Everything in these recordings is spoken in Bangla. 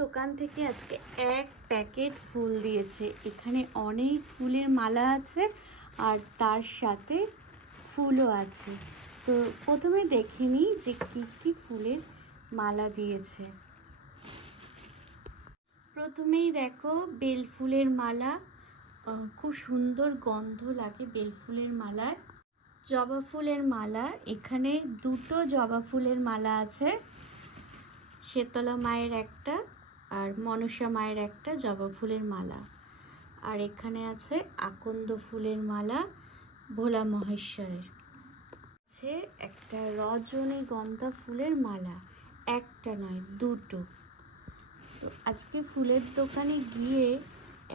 দোকান থেকে আজকে এক প্যাকেট ফুল দিয়েছে। এখানে অনেক ফুলের মালা আছে আর তার সাথে ফুলও আছে। তো প্রথমে দেখে নিই যে কি কি ফুলের মালা দিয়েছে। প্রথমেই দেখো বেল ফুলের মালা, খুব সুন্দর গন্ধ লাগে বেল ফুলের মালার। জবা ফুলের মালা, এখানে দুটো জবা ফুলের মালা আছে, শীতলা মায়ের একটা আর মনসা মায়ের একটা জবা ফুলের মালা। আর এখানে আছে আকন্দ ফুলের মালা ভোলা মহেশ্বরের। আছে একটা রজনীগন্ধা ফুলের মালা, একটা নয় দুটো। তো আজকে ফুলের দোকানে গিয়ে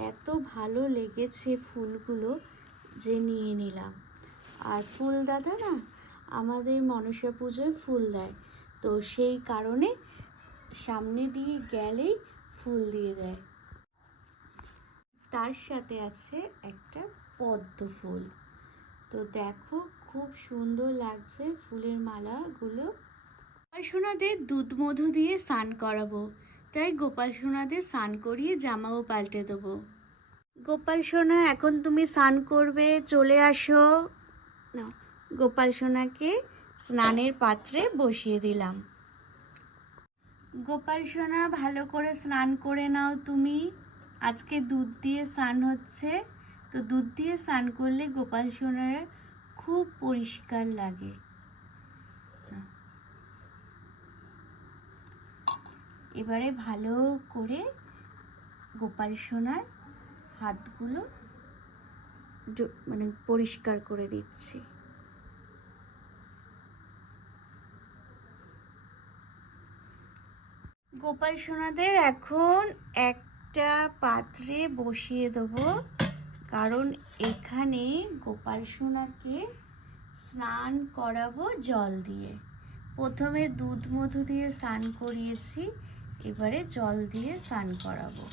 এত ভালো লেগেছে ফুলগুলো যে নিয়ে নিলাম। আর ফুল দাদা না আমাদের মনসা পুজোয় ফুল দেয়, তো সেই কারণে সামনে দিয়ে গেলেই ফুল দিয়ে দেয়। তার সাথে আছে একটা পদ্ম ফুল। তো দেখো খুব সুন্দর লাগছে ফুলের মালাগুলো। গোপাল সোনাদের দুধ মধু দিয়ে স্নান করাবো, তাই গোপাল সোনাদের স্নান করিয়ে জামাও পাল্টে দেবো। গোপাল সোনা এখন তুমি স্নান করবে, চলে আসো না। গোপাল সোনাকে স্নানের পাত্রে বসিয়ে দিলাম। গোপাল সোনা ভালো করে স্নান করে নাও তুমি। আজকে দুধ দিয়ে স্নান হচ্ছে, তো দুধ দিয়ে স্নান করলে গোপাল সোনার খুব পরিষ্কার লাগে। এবারে ভালো করে গোপাল সোনার হাতগুলো পরিষ্কার করে দিচ্ছি। গোপাল সোনাদের এখন একটা পাত্রে বসিয়ে দেবো, কারণ এখানে গোপাল সোনাকে স্নান করাবো জল দিয়ে। প্রথমে দুধ মধু দিয়ে স্নান করিয়েছি, এবারে জল দিয়ে স্নান করাবো।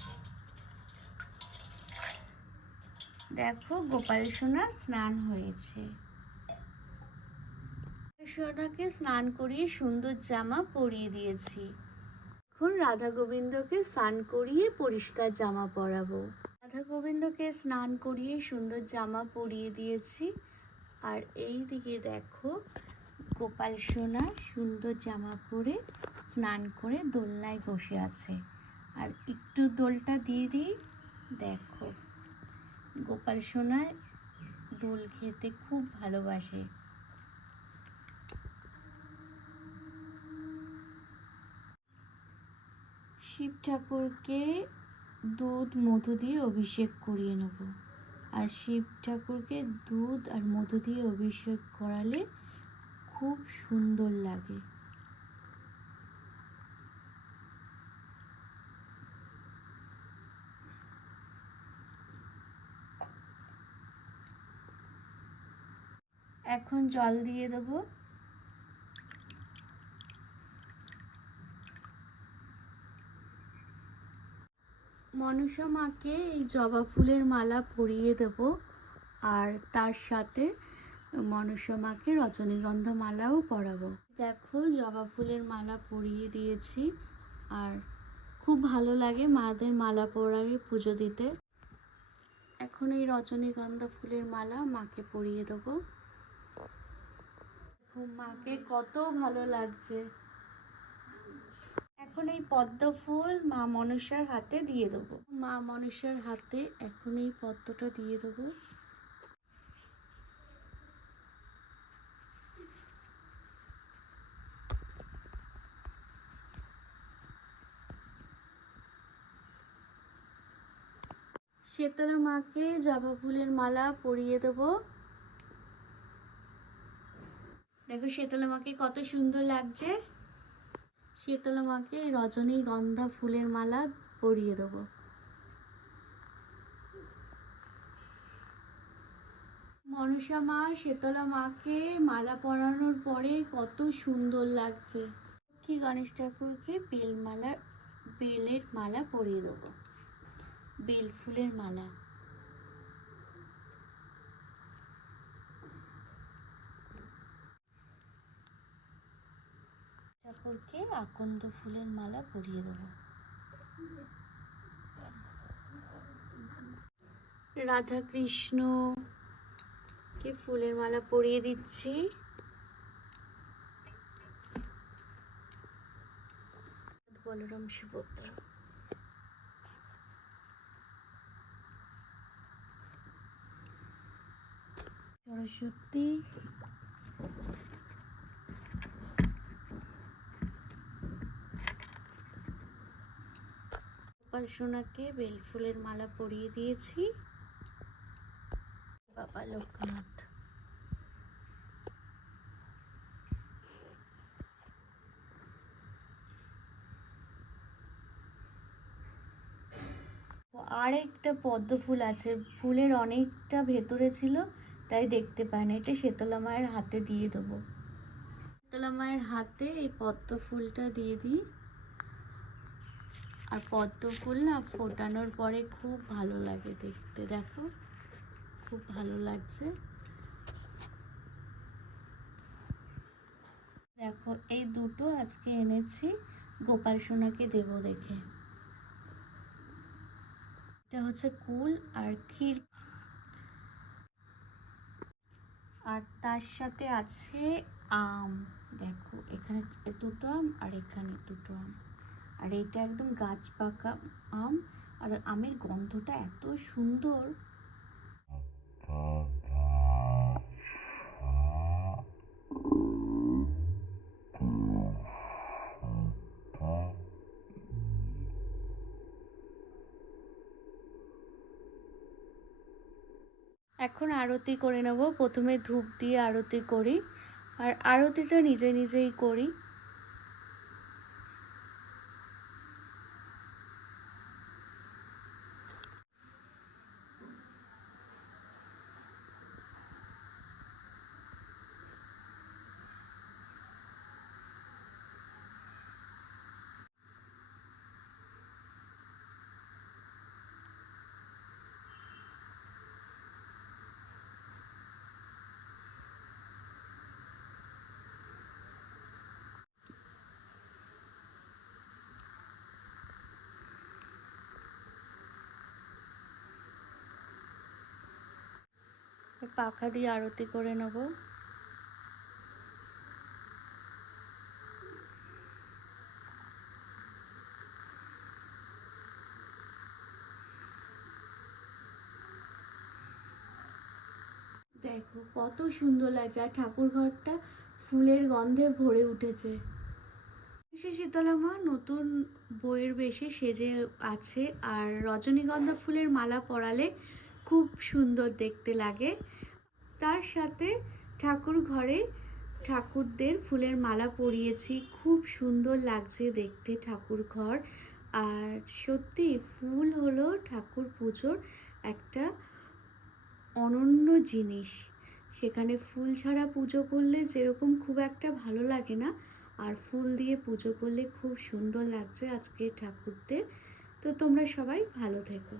দেখো গোপাল সোনা স্নান হয়েছে। সোনাকে স্নান করিয়ে সুন্দর জামা পরিয়ে দিয়েছি। এখন রাধা গোবিন্দকে স্নান করিয়ে পরিষ্কার জামা পরাবো। রাধা গোবিন্দকে স্নান করিয়ে সুন্দর জামা পরিয়ে দিয়েছি। আর এই দিকে দেখো গোপাল সোনা সুন্দর জামা পরে স্নান করে দোলনায় বসে আছে। আর একটু দোলটা দিয়ে দিই। দেখো গোপাল সোনা দোল খেতে খুব ভালোবাসে। শিব ঠাকুরকে দুধ মধু দিয়ে অভিষেক করিয়ে নেব। আর শিব ঠাকুরকে দুধ আর মধু দিয়ে অভিষেক করালে খুব সুন্দর লাগে। এখন জল দিয়ে দেবো। মনসা মাকে এই জবা ফুলের মালা পরিয়ে দেব, আর তার সাথে মনসা মাকে রজনীগন্ধা মালাও পরাবো। দেখো জবা ফুলের মালা পরিয়ে দিয়েছি, আর খুব ভালো লাগে মাদের মালা পরায়ে পুজো দিতে। এখন এই রজনীগন্ধা ফুলের মালা মাকে পরিয়ে দেবো। মাকে কত ভালো লাগছে। এখন এই পদ্ম ফুল মা মনসার হাতে দিয়ে দেবো। মা মনসার হাতে এখন এই পদ্মটা দিয়ে দেবো। শীতলা মাকে জবা ফুলের মালা পরিয়ে দেবো। দেখো শীতলা মাকে কত সুন্দর লাগছে। শীতলা মাকে রজনীগন্ধা ফুলের মালা পরিয়ে দেবো। মনসা মা শীতলা মাকে মালা পরানোর পরে কত সুন্দর লাগছে। কি গণেশ ঠাকুরকে বেলের মালা পরিয়ে দেবো, বেল ফুলের মালা। ঠাকুরকে আকন্দ ফুলের মালা পরিয়ে দেবো। রাধা কৃষ্ণকে ফুলের মালা পরিয়ে দিচ্ছি। বলরাম সুভদ্রা। সরস্বতী, গোপাল সোনাকে বেলফুলের মালা পরিয়ে দিয়েছি। বাবা লোকনাথ। আর একটা পদ্ম ফুল আছে, ফুলের অনেকটা ভেতরে ছিল তাই দেখতে পাই না। এটা শীতলা মায়ের হাতে দিয়ে দেবো। শীতলা মায়ের হাতে এই পদ্ম ফুলটা দিয়ে দিই। আর পদ্ম ফুল না ফোটানোর পরে খুব ভালো লাগে দেখতে, দেখো খুব ভালো লাগছে। দেখো এই দুটো আজকে এনেছি গোপাল সোনাকে দেব দেখে। এটা হচ্ছে কুল আর ক্ষীর, আর তার সাথে আছে আম। দেখো এখানে দুটো আম আর এখানে দুটো আম, আর এটা একদম গাছ পাকা আম। আর আমের গন্ধটা এত সুন্দর। এখন আরতি করে নেব। প্রথমে ধূপ দিয়ে আরতি করি, আর আরতিটা নিজে নিজেই করি। পাখা দিয়ে আরতি করে নেব। দেখো কত সুন্দর লাগছে, আর ঠাকুর ঘরটা ফুলের গন্ধে ভরে উঠেছে। শীতলা মা নতুন বইয়ের বেশে সেজে আছে, আর রজনীগন্ধা ফুলের মালা পরালে খুব সুন্দর দেখতে লাগে। তার সাথে ঠাকুর ঘরে ঠাকুরদের ফুলের মালা পরিয়েছি, খুব সুন্দর লাগছে দেখতে ঠাকুর ঘর। আর সত্যি ফুল হলো ঠাকুর পুজোর একটা অনন্য জিনিস। সেখানে ফুল ছাড়া পুজো করলে যেরকম খুব একটা ভালো লাগে না, আর ফুল দিয়ে পুজো করলে খুব সুন্দর লাগছে আজকে ঠাকুরদের। তো তোমরা সবাই ভালো থেকো।